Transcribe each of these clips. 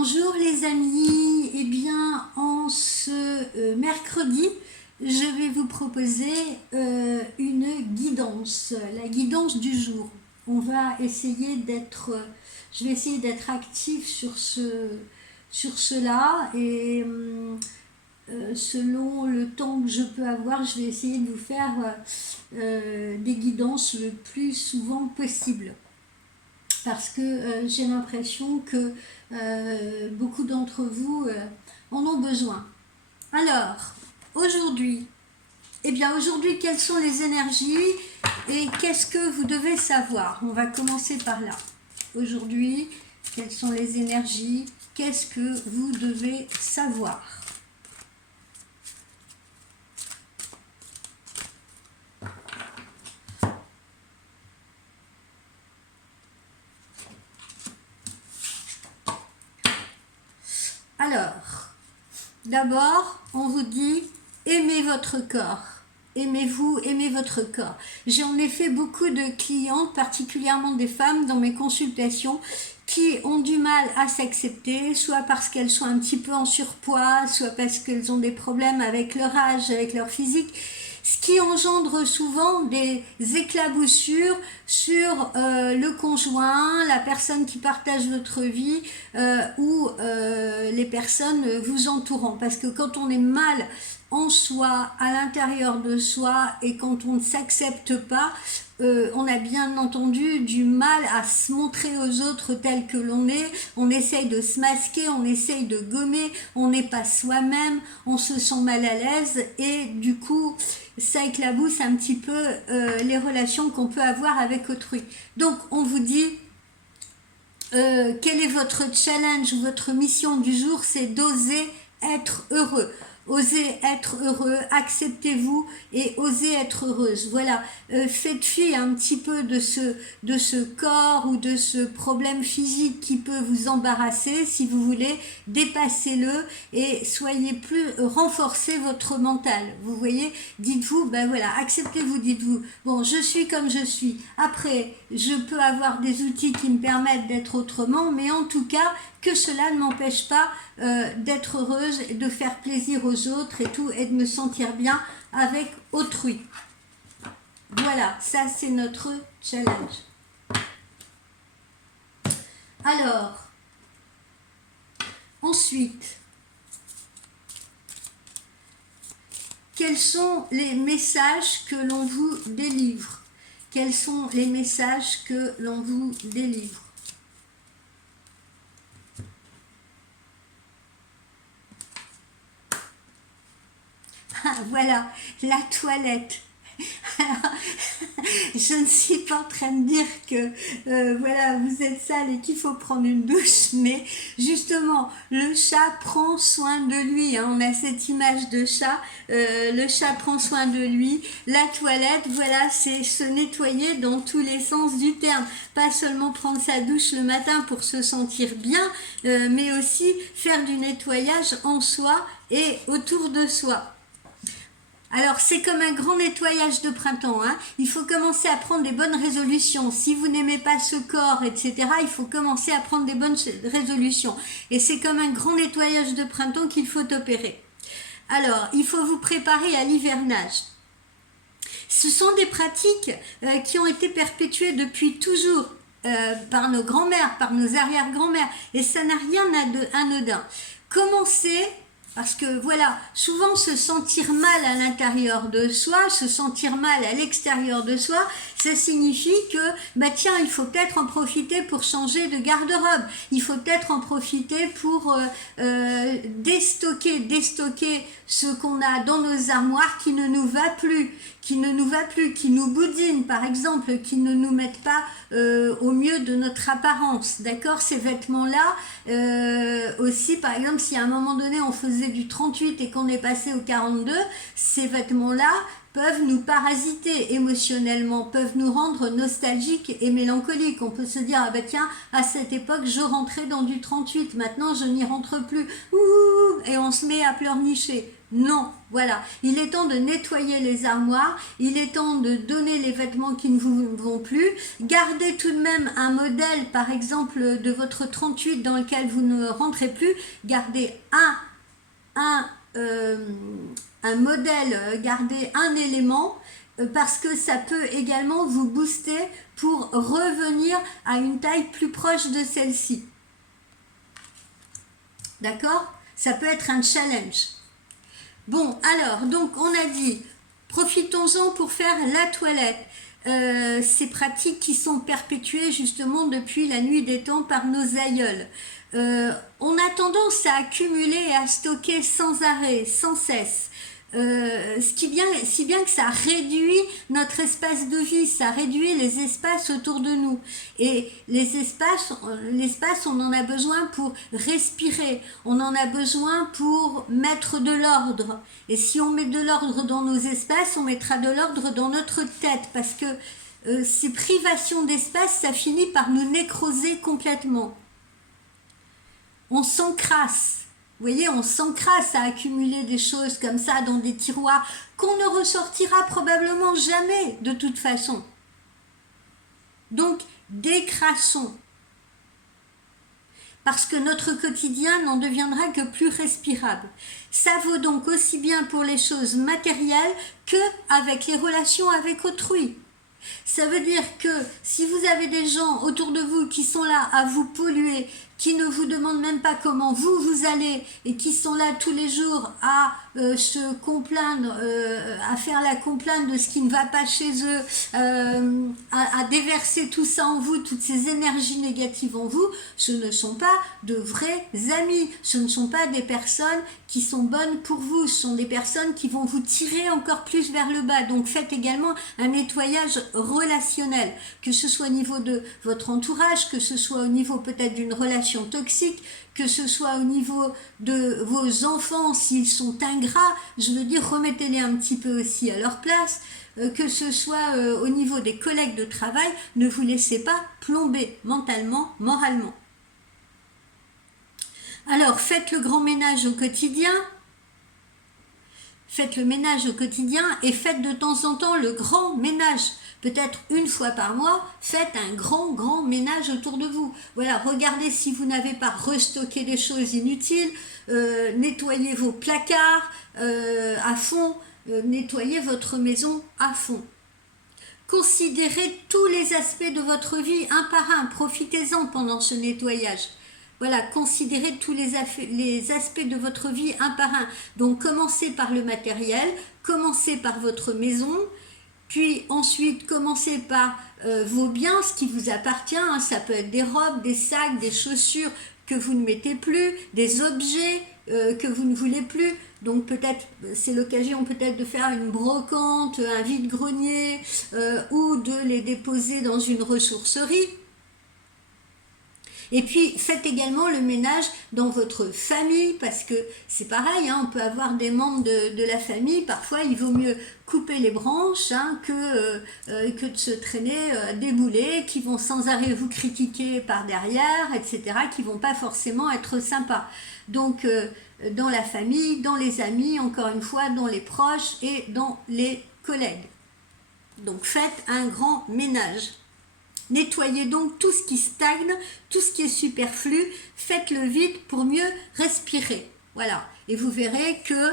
Bonjour les amis, eh bien en ce mercredi, je vais vous proposer une guidance, la guidance du jour. On va essayer d'être, je vais essayer d'être active sur cela et selon le temps que je peux avoir, je vais essayer de vous faire des guidances le plus souvent possible. Parce que j'ai l'impression que beaucoup d'entre vous en ont besoin. Alors, aujourd'hui, aujourd'hui, quelles sont les énergies et qu'est-ce que vous devez savoir? On va commencer par là. Aujourd'hui, quelles sont les énergies? Qu'est-ce que vous devez savoir? Alors, d'abord, on vous dit aimez votre corps. Aimez-vous, aimez votre corps. J'ai en effet beaucoup de clientes, particulièrement des femmes dans mes consultations, qui ont du mal à s'accepter, soit parce qu'elles sont un petit peu en surpoids, soit parce qu'elles ont des problèmes avec leur âge, avec leur physique, ce qui engendre souvent des éclaboussures sur le conjoint, la personne qui partage votre vie ou les personnes vous entourant. Parce que quand on est mal en soi, à l'intérieur de soi, et quand on ne s'accepte pas, on a bien entendu du mal à se montrer aux autres tel que l'on est, on essaye de se masquer, on essaye de gommer, on n'est pas soi-même, on se sent mal à l'aise et du coup ça éclabousse un petit peu les relations qu'on peut avoir avec autrui. Donc on vous dit quel est votre challenge ou votre mission du jour, c'est d'oser être heureux. Osez être heureux, acceptez-vous et osez être heureuse. Voilà, faites fi un petit peu de ce corps ou de ce problème physique qui peut vous embarrasser. Si vous voulez, dépassez-le et soyez plus, renforcez votre mental. Vous voyez, dites-vous, ben voilà, acceptez-vous, dites-vous, bon, je suis comme je suis. Après, je peux avoir des outils qui me permettent d'être autrement, mais en tout cas, que cela ne m'empêche pas d'être heureuse, de faire plaisir aux autres et tout, et de me sentir bien avec autrui. Voilà, ça c'est notre challenge. Alors, ensuite, quels sont les messages que l'on vous délivre? Quels sont les messages que l'on vous délivre? Ah, voilà, la toilette. Alors, je ne suis pas en train de dire que voilà, vous êtes sale et qu'il faut prendre une douche, mais justement, le chat prend soin de lui. Hein. On a cette image de chat, le chat prend soin de lui. La toilette, voilà, c'est se nettoyer dans tous les sens du terme. Pas seulement prendre sa douche le matin pour se sentir bien, mais aussi faire du nettoyage en soi et autour de soi. Alors, c'est comme un grand nettoyage de printemps. Hein. Il faut commencer à prendre des bonnes résolutions. Si vous n'aimez pas ce corps, etc., il faut commencer à prendre des bonnes résolutions. Et c'est comme un grand nettoyage de printemps qu'il faut opérer. Alors, il faut vous préparer à l'hivernage. Ce sont des pratiques qui ont été perpétuées depuis toujours par nos grands-mères, par nos arrière-grands-mères. Et ça n'a rien d'anodin. Commencez... Parce que voilà, souvent se sentir mal à l'intérieur de soi, se sentir mal à l'extérieur de soi, ça signifie que, bah tiens, il faut peut-être en profiter pour changer de garde-robe. Il faut peut-être en profiter pour déstocker ce qu'on a dans nos armoires qui ne nous va plus, qui nous boudine par exemple, qui ne nous mettent pas au mieux de notre apparence, d'accord? Ces vêtements-là, aussi par exemple, si à un moment donné on faisait du 38 et qu'on est passé au 42, ces vêtements-là peuvent nous parasiter émotionnellement, peuvent nous rendre nostalgiques et mélancoliques. On peut se dire, ah ben tiens, à cette époque, je rentrais dans du 38, maintenant je n'y rentre plus, ouh, et on se met à pleurnicher. Non, voilà, il est temps de nettoyer les armoires, il est temps de donner les vêtements qui ne vous vont plus, gardez tout de même un modèle, par exemple, de votre 38 dans lequel vous ne rentrez plus, gardez un modèle, gardez un élément, parce que ça peut également vous booster pour revenir à une taille plus proche de celle-ci. D'accord? Ça peut être un challenge. Bon, alors, donc on a dit, profitons-en pour faire la toilette. Ces pratiques qui sont perpétuées justement depuis la nuit des temps par nos aïeuls. On a tendance à accumuler et à stocker sans arrêt, sans cesse. Si bien que ça réduit notre espace de vie, ça réduit les espaces autour de nous. Et l'espace, on en a besoin pour respirer, on en a besoin pour mettre de l'ordre. Et si on met de l'ordre dans nos espaces, on mettra de l'ordre dans notre tête, parce que ces privations d'espace, ça finit par nous nécroser complètement. On s'encrasse. Vous voyez, on s'encrasse à accumuler des choses comme ça dans des tiroirs qu'on ne ressortira probablement jamais de toute façon. Donc, décrassons. Parce que notre quotidien n'en deviendra que plus respirable. Ça vaut donc aussi bien pour les choses matérielles qu'avec les relations avec autrui. Ça veut dire que si vous avez des gens autour de vous qui sont là à vous polluer, qui ne vous demandent même pas comment vous allez et qui sont là tous les jours à se complaindre, à faire la complainte de ce qui ne va pas chez eux, à déverser tout ça en vous, toutes ces énergies négatives en vous, ce ne sont pas de vrais amis, ce ne sont pas des personnes qui sont bonnes pour vous, ce sont des personnes qui vont vous tirer encore plus vers le bas. Donc faites également un nettoyage relationnel, que ce soit au niveau de votre entourage, que ce soit au niveau peut-être d'une relation toxique, que ce soit au niveau de vos enfants s'ils sont ingrats, je veux dire remettez-les un petit peu aussi à leur place, que ce soit au niveau des collègues de travail, ne vous laissez pas plomber mentalement, moralement. Alors faites le grand ménage au quotidien, faites le ménage au quotidien et faites de temps en temps le grand ménage. Peut-être une fois par mois, faites un grand ménage autour de vous. Voilà, regardez si vous n'avez pas restocké des choses inutiles, nettoyez vos placards à fond, nettoyez votre maison à fond. Considérez tous les aspects de votre vie un par un, profitez-en pendant ce nettoyage. Voilà, considérez tous les aspects de votre vie un par un. Donc commencez par le matériel, commencez par votre maison, puis ensuite commencez par vos biens, ce qui vous appartient, hein. Ça peut être des robes, des sacs, des chaussures que vous ne mettez plus, des objets que vous ne voulez plus. Donc peut-être, c'est l'occasion peut-être de faire une brocante, un vide-grenier ou de les déposer dans une ressourcerie. Et puis, faites également le ménage dans votre famille, parce que c'est pareil, hein, on peut avoir des membres de la famille, parfois il vaut mieux couper les branches hein, que de se traîner des boulets qui vont sans arrêt vous critiquer par derrière, etc., qui vont pas forcément être sympas. Donc, dans la famille, dans les amis, encore une fois, dans les proches et dans les collègues. Donc, faites un grand ménage. Nettoyez donc tout ce qui stagne, tout ce qui est superflu, faites-le vite pour mieux respirer. Voilà, et vous verrez que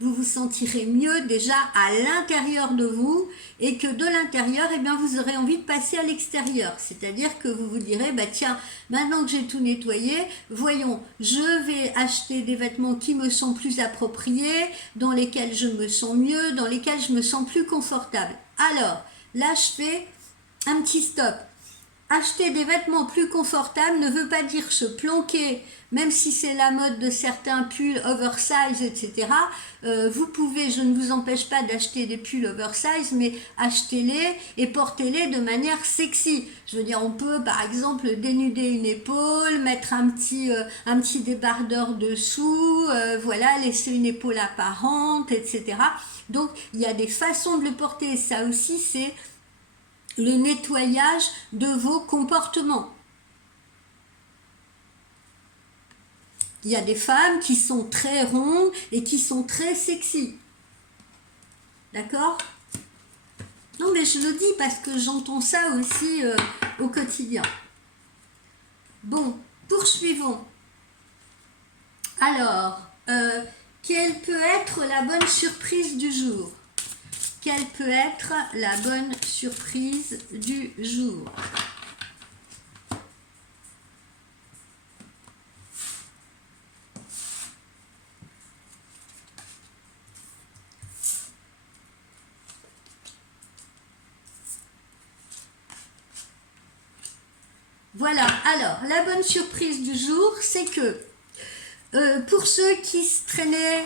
vous vous sentirez mieux déjà à l'intérieur de vous et que de l'intérieur, eh bien, vous aurez envie de passer à l'extérieur. C'est-à-dire que vous vous direz, bah tiens, maintenant que j'ai tout nettoyé, voyons, je vais acheter des vêtements qui me sont plus appropriés, dans lesquels je me sens mieux, dans lesquels je me sens plus confortable. Alors, là, je fais un petit stop. Acheter des vêtements plus confortables ne veut pas dire se planquer, même si c'est la mode de certains pulls oversize, etc. Vous pouvez, je ne vous empêche pas d'acheter des pulls oversize, mais achetez-les et portez-les de manière sexy. Je veux dire, on peut par exemple dénuder une épaule, mettre un petit débardeur dessous, voilà, laisser une épaule apparente, etc. Donc, il y a des façons de le porter. Ça aussi, c'est le nettoyage de vos comportements. Il y a des femmes qui sont très rondes et qui sont très sexy. D'accord? Non, mais je le dis parce que j'entends ça aussi au quotidien. Bon, poursuivons. Alors, quelle peut être la bonne surprise du jour? Quelle peut être la bonne surprise du jour? Voilà, alors, la bonne surprise du jour, c'est que pour ceux qui se traînaient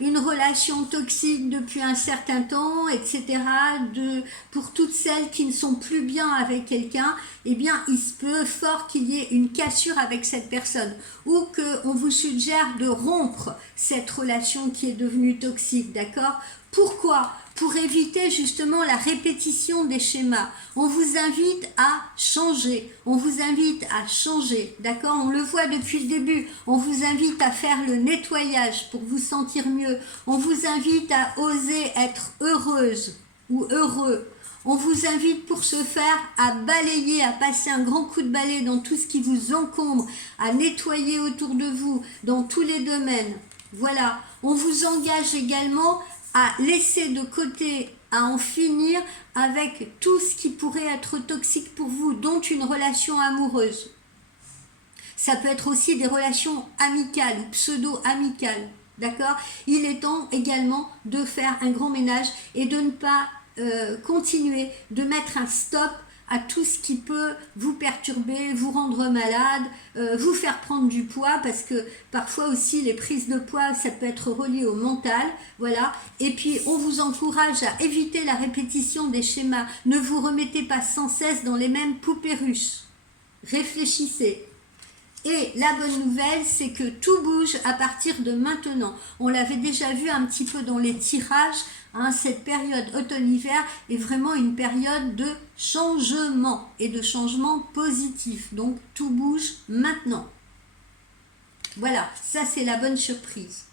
une relation toxique depuis un certain temps, etc., pour toutes celles qui ne sont plus bien avec quelqu'un, eh bien, il se peut fort qu'il y ait une cassure avec cette personne ou qu'on vous suggère de rompre cette relation qui est devenue toxique, d'accord? Pourquoi? Pour éviter justement la répétition des schémas. On vous invite à changer. On vous invite à changer. D'accord? On le voit depuis le début. On vous invite à faire le nettoyage pour vous sentir mieux. On vous invite à oser être heureuse ou heureux. On vous invite pour ce faire à balayer, à passer un grand coup de balai dans tout ce qui vous encombre, à nettoyer autour de vous dans tous les domaines. Voilà. On vous engage également à laisser de côté, à en finir avec tout ce qui pourrait être toxique pour vous, dont une relation amoureuse. Ça peut être aussi des relations amicales ou pseudo-amicales, d'accord? Il est temps également de faire un grand ménage et de ne pas continuer, de mettre un stop à tout ce qui peut vous perturber, vous rendre malade, vous faire prendre du poids, parce que parfois aussi les prises de poids, ça peut être relié au mental, voilà. Et puis on vous encourage à éviter la répétition des schémas. Ne vous remettez pas sans cesse dans les mêmes poupées russes. Réfléchissez. Et la bonne nouvelle, c'est que tout bouge à partir de maintenant. On l'avait déjà vu un petit peu dans les tirages, hein, cette période automne-hiver est vraiment une période de changement et de changement positif. Donc tout bouge maintenant. Voilà, ça c'est la bonne surprise.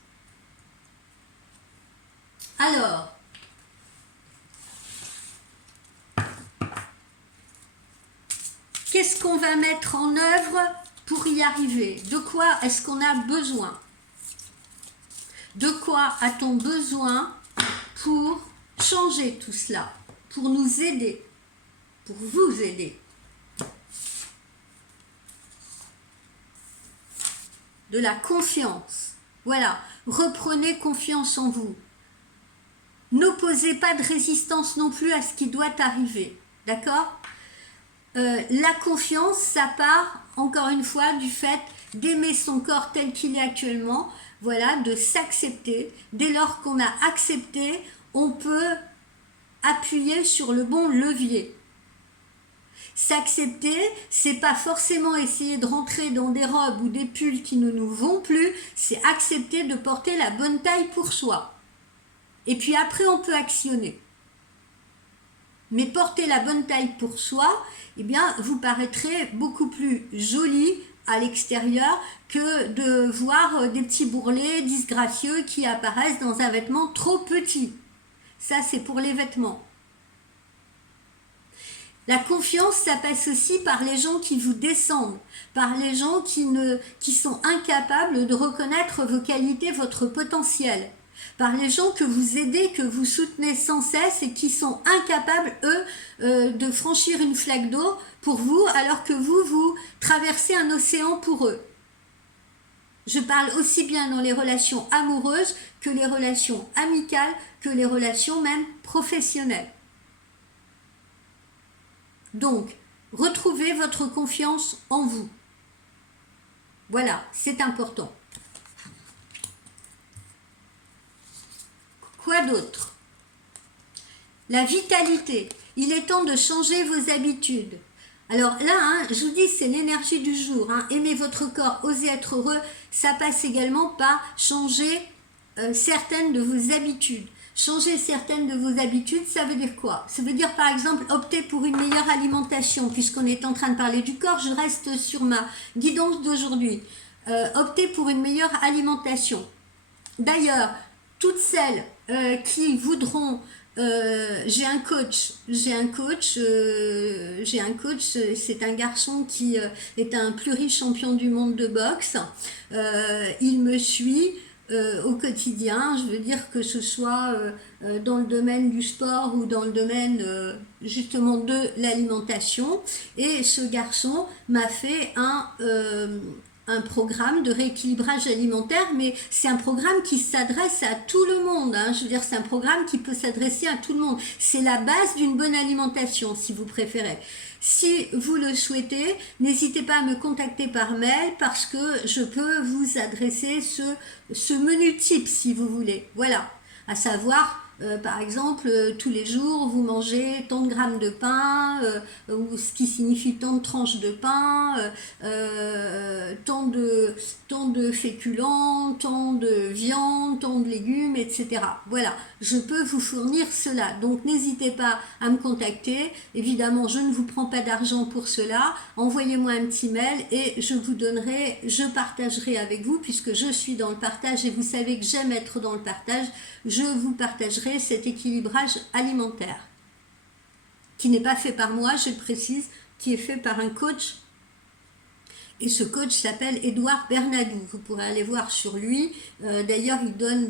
Alors, qu'est-ce qu'on va mettre en œuvre pour y arriver? De quoi est-ce qu'on a besoin? De quoi a-t-on besoin pour changer tout cela? Pour nous aider? Pour vous aider? De la confiance. Voilà, reprenez confiance en vous. N'opposez pas de résistance non plus à ce qui doit arriver. D'accord? La confiance, ça part, encore une fois, du fait d'aimer son corps tel qu'il est actuellement, voilà, de s'accepter. Dès lors qu'on a accepté, on peut appuyer sur le bon levier. S'accepter, c'est pas forcément essayer de rentrer dans des robes ou des pulls qui ne nous vont plus, c'est accepter de porter la bonne taille pour soi. Et puis après, on peut actionner. Mais porter la bonne taille pour soi, eh bien, vous paraîtrez beaucoup plus jolie à l'extérieur que de voir des petits bourrelets disgracieux qui apparaissent dans un vêtement trop petit. Ça, c'est pour les vêtements. La confiance, ça passe aussi par les gens qui vous descendent, par les gens qui sont incapables de reconnaître vos qualités, votre potentiel, par les gens que vous aidez, que vous soutenez sans cesse et qui sont incapables, eux, de franchir une flaque d'eau pour vous, alors que vous traversez un océan pour eux. Je parle aussi bien dans les relations amoureuses que les relations amicales, que les relations même professionnelles. Donc, retrouvez votre confiance en vous. Voilà, c'est important. Quoi d'autre? La vitalité. Il est temps de changer vos habitudes. Alors là, hein, je vous dis, c'est l'énergie du jour. Hein. Aimez votre corps, osez être heureux. Ça passe également par changer certaines de vos habitudes. Changer certaines de vos habitudes, ça veut dire quoi? Ça veut dire par exemple opter pour une meilleure alimentation. Puisqu'on est en train de parler du corps, je reste sur ma guidance d'aujourd'hui. Opter pour une meilleure alimentation. D'ailleurs, toutes celles qui voudront... j'ai un coach, c'est un garçon qui est un pluri-champion du monde de boxe. Il me suit au quotidien, je veux dire que ce soit dans le domaine du sport ou dans le domaine justement de l'alimentation. Et ce garçon m'a fait un programme de rééquilibrage alimentaire, mais c'est un programme qui s'adresse à tout le monde. Hein. Je veux dire, c'est un programme qui peut s'adresser à tout le monde. C'est la base d'une bonne alimentation, si vous préférez. Si vous le souhaitez, n'hésitez pas à me contacter par mail parce que je peux vous adresser ce menu type, si vous voulez. Voilà, à savoir... par exemple, tous les jours, vous mangez tant de grammes de pain, ou ce qui signifie tant de tranches de pain, tant de féculents, tant de viande, tant de légumes, etc. Voilà, je peux vous fournir cela. Donc, n'hésitez pas à me contacter. Évidemment, je ne vous prends pas d'argent pour cela. Envoyez-moi un petit mail et je partagerai avec vous, puisque je suis dans le partage et vous savez que j'aime être dans le partage. Je vous partagerai cet équilibrage alimentaire qui n'est pas fait par moi, je le précise, qui est fait par un coach, et ce coach s'appelle Édouard Bernadou. Vous pourrez aller voir sur lui. D'ailleurs, il donne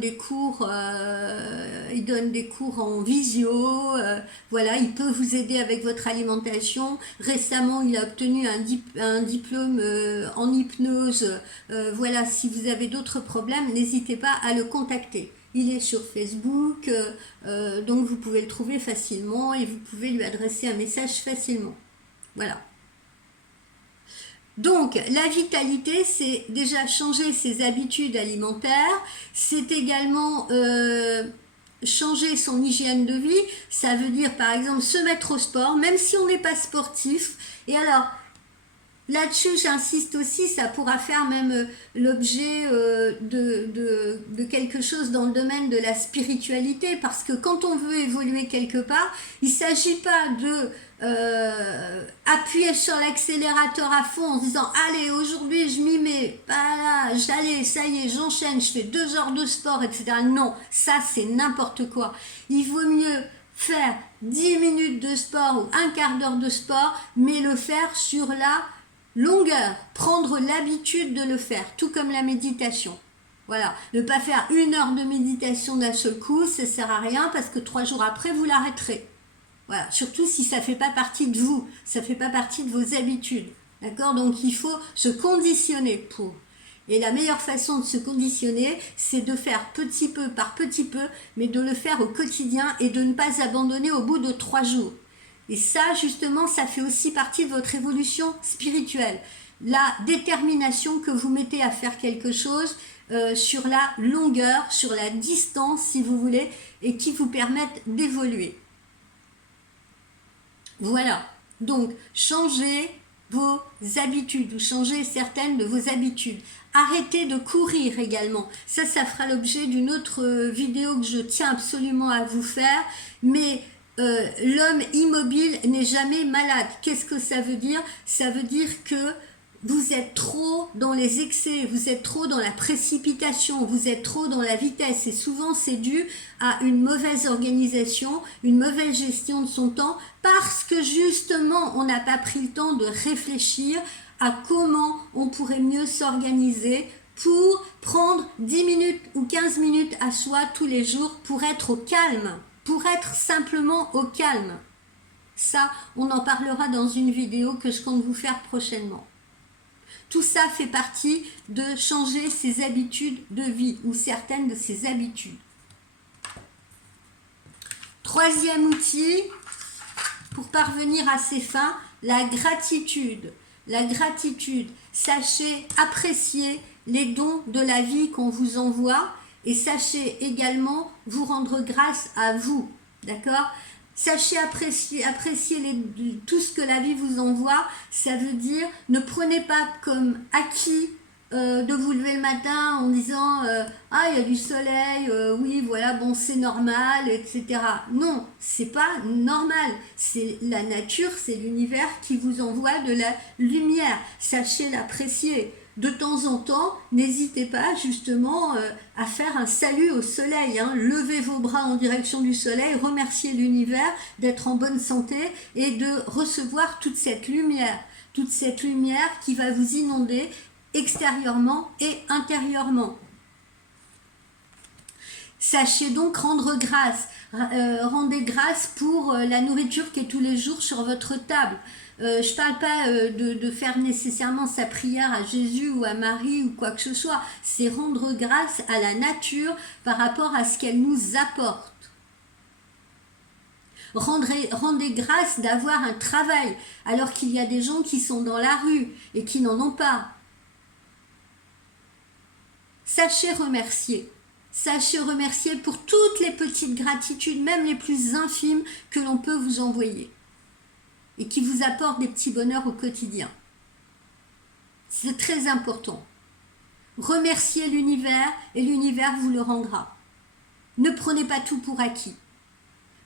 des cours en visio. Voilà, il peut vous aider avec votre alimentation. Récemment, il a obtenu un diplôme en hypnose. Voilà, si vous avez d'autres problèmes, n'hésitez pas à le contacter. Il est sur Facebook, donc vous pouvez le trouver facilement et vous pouvez lui adresser un message facilement. Voilà. Donc, la vitalité, c'est déjà changer ses habitudes alimentaires, c'est également changer son hygiène de vie, ça veut dire par exemple se mettre au sport, même si on n'est pas sportif. Et alors, là-dessus, j'insiste aussi, ça pourra faire même l'objet de quelque chose dans le domaine de la spiritualité, parce que quand on veut évoluer quelque part, il ne s'agit pas de appuyer sur l'accélérateur à fond en se disant « Allez, aujourd'hui, je m'y mets, voilà, j'allais, ça y est, j'enchaîne, je fais 2 heures de sport, etc. » Non, ça, c'est n'importe quoi. Il vaut mieux faire 10 minutes de sport ou un quart d'heure de sport, mais le faire sur la longueur, prendre l'habitude de le faire, tout comme la méditation. Voilà, ne pas faire 1 heure de méditation d'un seul coup, ça ne sert à rien parce que 3 jours après, vous l'arrêterez. Voilà, surtout si ça ne fait pas partie de vous, ça ne fait pas partie de vos habitudes. D'accord? Donc il faut se conditionner pour. Et la meilleure façon de se conditionner, c'est de faire petit peu par petit peu, mais de le faire au quotidien et de ne pas abandonner au bout de 3 jours. Et ça, justement, ça fait aussi partie de votre évolution spirituelle. La détermination que vous mettez à faire quelque chose sur la longueur, sur la distance, si vous voulez, et qui vous permettent d'évoluer. Voilà. Donc, changez vos habitudes ou changez certaines de vos habitudes. Arrêtez de courir également. Ça fera l'objet d'une autre vidéo que je tiens absolument à vous faire. Mais l'homme immobile n'est jamais malade. Qu'est-ce que ça veut dire? Ça veut dire que vous êtes trop dans les excès, vous êtes trop dans la précipitation, vous êtes trop dans la vitesse. Et souvent, c'est dû à une mauvaise organisation, une mauvaise gestion de son temps, parce que justement, on n'a pas pris le temps de réfléchir à comment on pourrait mieux s'organiser pour prendre 10 minutes ou 15 minutes à soi tous les jours pour être au calme, pour être simplement au calme. Ça, on en parlera dans une vidéo que je compte vous faire prochainement. Tout ça fait partie de changer ses habitudes de vie ou certaines de ses habitudes. Troisième outil pour parvenir à ces fins, la gratitude. La gratitude. Sachez apprécier les dons de la vie qu'on vous envoie et sachez également vous rendre grâce à vous. D'accord ? Sachez apprécier tout ce que la vie vous envoie. Ça veut dire, ne prenez pas comme acquis de vous lever le matin en disant ah, il y a du soleil, oui, voilà, bon, c'est normal, etc. Non, c'est pas normal. C'est la nature, c'est l'univers qui vous envoie de la lumière. Sachez l'apprécier. De temps en temps, n'hésitez pas justement à faire un salut au soleil. Levez vos bras en direction du soleil, remerciez l'univers d'être en bonne santé et de recevoir toute cette lumière qui va vous inonder extérieurement et intérieurement. Sachez donc rendre grâce. Rendez grâce pour la nourriture qui est tous les jours sur votre table. Je ne parle pas de faire nécessairement sa prière à Jésus ou à Marie ou quoi que ce soit. C'est rendre grâce à la nature par rapport à ce qu'elle nous apporte. Rendez grâce d'avoir un travail alors qu'il y a des gens qui sont dans la rue et qui n'en ont pas. Sachez remercier. Sachez remercier pour toutes les petites gratitudes, même les plus infimes, que l'on peut vous envoyer et qui vous apportent des petits bonheurs au quotidien. C'est très important. Remerciez l'univers et l'univers vous le rendra. Ne prenez pas tout pour acquis.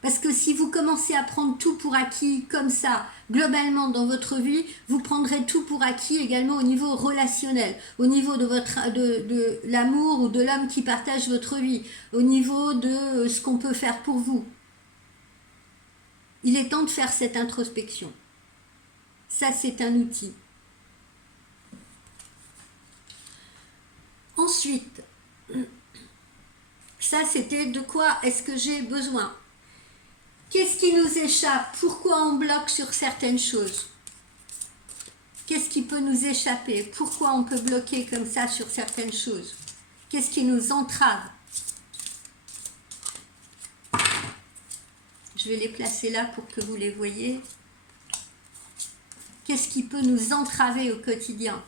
Parce que si vous commencez à prendre tout pour acquis comme ça, globalement dans votre vie, vous prendrez tout pour acquis également au niveau relationnel, au niveau de l'amour ou de l'homme qui partage votre vie, au niveau de ce qu'on peut faire pour vous. Il est temps de faire cette introspection. Ça, c'est un outil. Ensuite, ça, c'était de quoi est-ce que j'ai besoin ? Qu'est-ce qui nous échappe ? Pourquoi on bloque sur certaines choses ? Qu'est-ce qui peut nous échapper ? Pourquoi on peut bloquer comme ça sur certaines choses ? Qu'est-ce qui nous entrave ? Je vais les placer là pour que vous les voyez. Qu'est-ce qui peut nous entraver au quotidien ?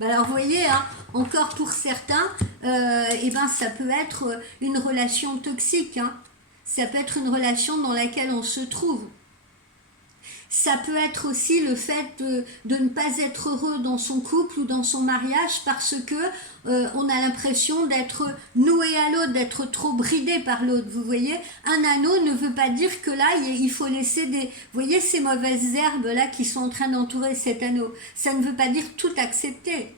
Alors vous voyez, encore pour certains, ça peut être une relation toxique. Ça peut être une relation dans laquelle on se trouve. Ça peut être aussi le fait de ne pas être heureux dans son couple ou dans son mariage parce que on a l'impression d'être noué à l'autre, d'être trop bridé par l'autre. Vous voyez, un anneau ne veut pas dire que là, il faut laisser des... Vous voyez ces mauvaises herbes là qui sont en train d'entourer cet anneau. Ça ne veut pas dire tout accepter.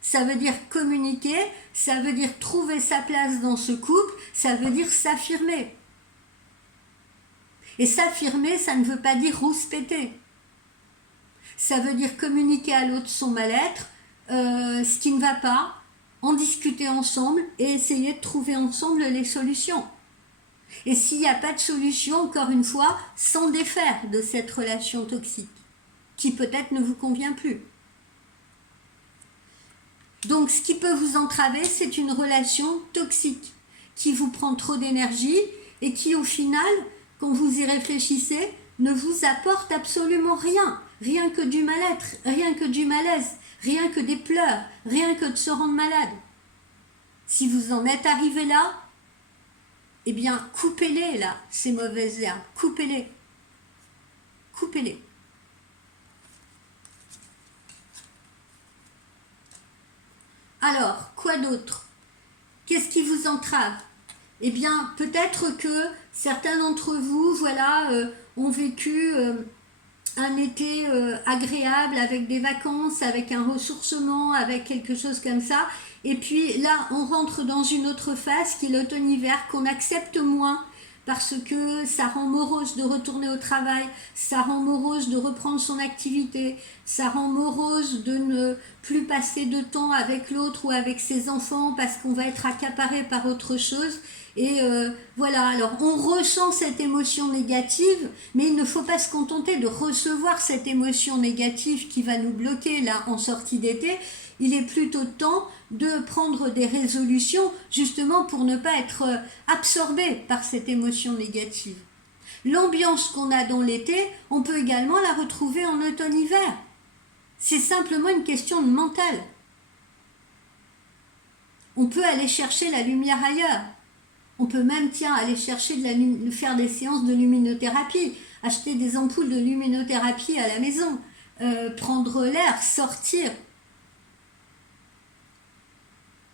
Ça veut dire communiquer, ça veut dire trouver sa place dans ce couple, ça veut dire s'affirmer. Et s'affirmer, ça ne veut pas dire rouspéter. Ça veut dire communiquer à l'autre son mal-être, ce qui ne va pas, en discuter ensemble et essayer de trouver ensemble les solutions. Et s'il n'y a pas de solution, encore une fois, s'en défaire de cette relation toxique, qui peut-être ne vous convient plus. Donc, ce qui peut vous entraver, c'est une relation toxique, qui vous prend trop d'énergie et qui, au final, quand vous y réfléchissez, ne vous apporte absolument rien. Rien que du mal-être, rien que du malaise, rien que des pleurs, rien que de se rendre malade. Si vous en êtes arrivé là, eh bien, coupez-les là, ces mauvaises herbes. Coupez-les. Coupez-les. Alors, quoi d'autre ? Qu'est-ce qui vous entrave ? Eh bien, peut-être que certains d'entre vous, ont vécu un été agréable avec des vacances, avec un ressourcement, avec quelque chose comme ça. Et puis là, on rentre dans une autre phase qui est l'automne-hiver, qu'on accepte moins parce que ça rend morose de retourner au travail, ça rend morose de reprendre son activité, ça rend morose de ne plus passer de temps avec l'autre ou avec ses enfants parce qu'on va être accaparé par autre chose. Et alors on ressent cette émotion négative, mais il ne faut pas se contenter de recevoir cette émotion négative qui va nous bloquer là en sortie d'été. Il est plutôt temps de prendre des résolutions justement pour ne pas être absorbé par cette émotion négative. L'ambiance qu'on a dans l'été, on peut également la retrouver en automne-hiver. C'est simplement une question de mental. On peut aller chercher la lumière ailleurs. On peut même, tiens, aller chercher faire des séances de luminothérapie, acheter des ampoules de luminothérapie à la maison, prendre l'air, sortir.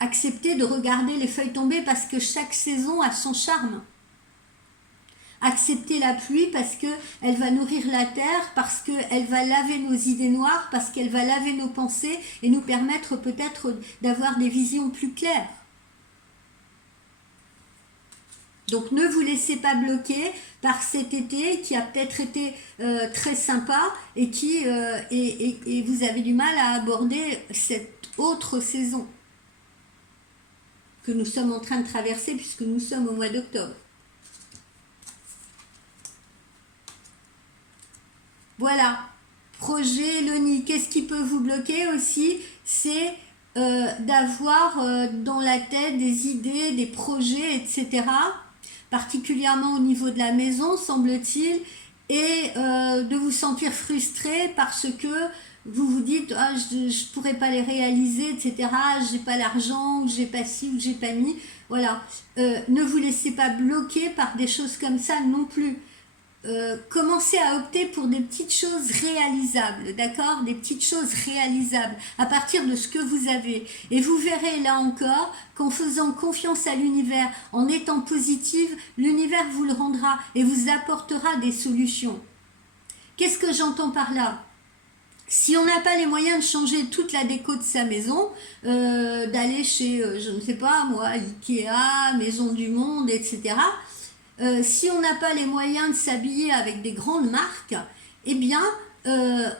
Accepter de regarder les feuilles tomber parce que chaque saison a son charme. Accepter la pluie parce qu'elle va nourrir la terre, parce qu'elle va laver nos idées noires, parce qu'elle va laver nos pensées et nous permettre peut-être d'avoir des visions plus claires. Donc ne vous laissez pas bloquer par cet été qui a peut-être été très sympa et et vous avez du mal à aborder cette autre saison que nous sommes en train de traverser puisque nous sommes au mois d'octobre. Voilà, projet Loni. Qu'est-ce qui peut vous bloquer aussi? C'est d'avoir dans la tête des idées, des projets, etc. Particulièrement au niveau de la maison, semble-t-il, et de vous sentir frustré parce que vous vous dites ah, je ne pourrais pas les réaliser, etc. J'ai pas l'argent, ou j'ai pas ci, ou j'ai pas mis. Voilà. Ne vous laissez pas bloquer par des choses comme ça non plus. Commencez à opter pour des petites choses réalisables, d'accord? Des petites choses réalisables à partir de ce que vous avez. Et vous verrez là encore qu'en faisant confiance à l'univers, en étant positive, l'univers vous le rendra et vous apportera des solutions. Qu'est-ce que j'entends par là? Si on n'a pas les moyens de changer toute la déco de sa maison, d'aller chez, je ne sais pas moi, Ikea, Maison du Monde, etc., si on n'a pas les moyens de s'habiller avec des grandes marques, eh bien,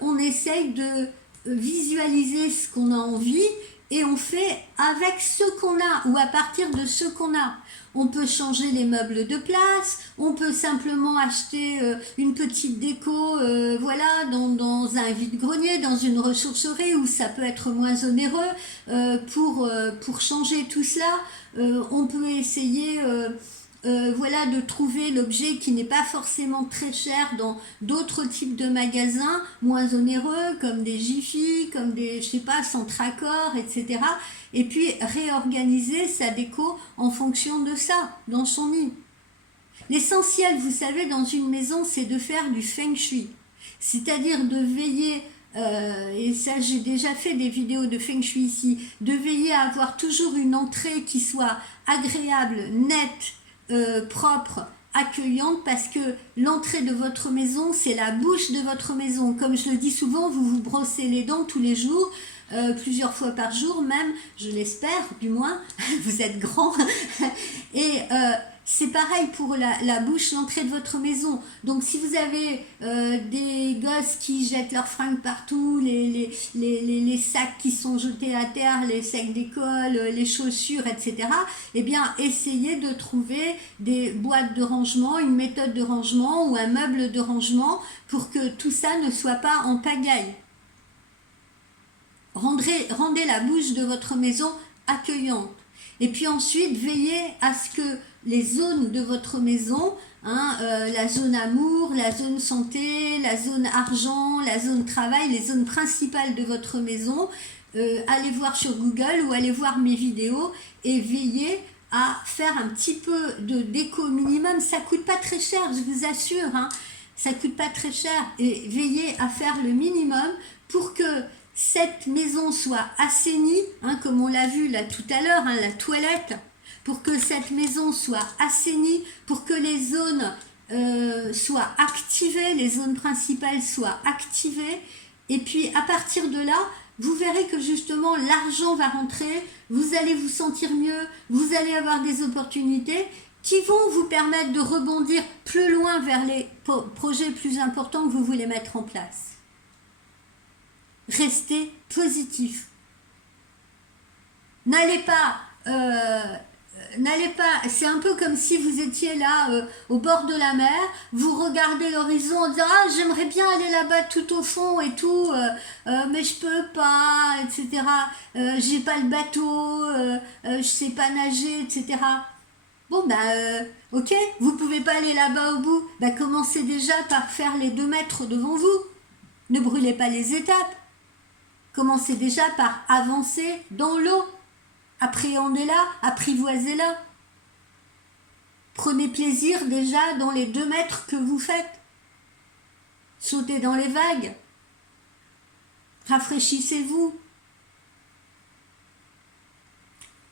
on essaye de visualiser ce qu'on a envie et on fait avec ce qu'on a ou à partir de ce qu'on a. On peut changer les meubles de place, on peut simplement acheter une petite déco voilà, dans un vide-grenier, dans une ressourcerie où ça peut être moins onéreux pour changer tout cela. On peut essayer... voilà, de trouver l'objet qui n'est pas forcément très cher dans d'autres types de magasins moins onéreux comme des Jiffy, comme des, je sais pas, Centracor, etc. Et puis réorganiser sa déco en fonction de ça, dans son nid. L'essentiel, vous savez, dans une maison, c'est de faire du feng shui. C'est-à-dire de veiller, et ça j'ai déjà fait des vidéos de feng shui ici, de veiller à avoir toujours une entrée qui soit agréable, nette, propre, accueillante, parce que l'entrée de votre maison, c'est la bouche de votre maison. Comme je le dis souvent, vous vous brossez les dents tous les jours, plusieurs fois par jour même, je l'espère, du moins, vous êtes grand, et c'est pareil pour la bouche, l'entrée de votre maison. Donc si vous avez des gosses qui jettent leurs fringues partout, les sacs qui sont jetés à terre, les sacs d'école, les chaussures, etc., eh bien essayez de trouver des boîtes de rangement, une méthode de rangement ou un meuble de rangement pour que tout ça ne soit pas en pagaille. Rendez la bouche de votre maison accueillante. Et puis ensuite, veillez à ce que les zones de votre maison, la zone amour, la zone santé, la zone argent, la zone travail, les zones principales de votre maison, allez voir sur Google ou allez voir mes vidéos et veillez à faire un petit peu de déco minimum. Ça ne coûte pas très cher, je vous assure, ça ne coûte pas très cher. Et veillez à faire le minimum pour que cette maison soit assainie, comme on l'a vu là tout à l'heure, la toilette, pour que cette maison soit assainie, pour que les zones soient activées, les zones principales soient activées. Et puis à partir de là, vous verrez que justement l'argent va rentrer, vous allez vous sentir mieux, vous allez avoir des opportunités qui vont vous permettre de rebondir plus loin vers les projets plus importants que vous voulez mettre en place. Restez positif. N'allez pas, c'est un peu comme si vous étiez là au bord de la mer, vous regardez l'horizon en disant ah j'aimerais bien aller là-bas tout au fond et tout, mais je peux pas, etc. J'ai pas le bateau, je sais pas nager, etc. Bon, ok, vous pouvez pas aller là-bas au bout. Commencez déjà par faire les 2 mètres devant vous. Ne brûlez pas les étapes. Commencez déjà par avancer dans l'eau. Appréhendez-la, apprivoisez-la. Prenez plaisir déjà dans les 2 mètres que vous faites. Sautez dans les vagues. Rafraîchissez-vous.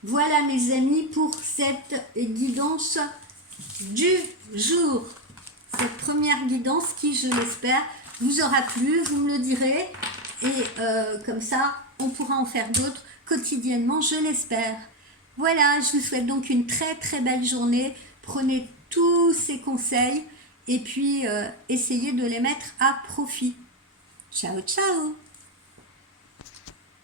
Voilà mes amis pour cette guidance du jour. Cette première guidance qui, je l'espère, vous aura plu, vous me le direz. Et comme ça, on pourra en faire d'autres quotidiennement, je l'espère. Voilà, je vous souhaite donc une très très belle journée. Prenez tous ces conseils et puis essayez de les mettre à profit. Ciao, ciao!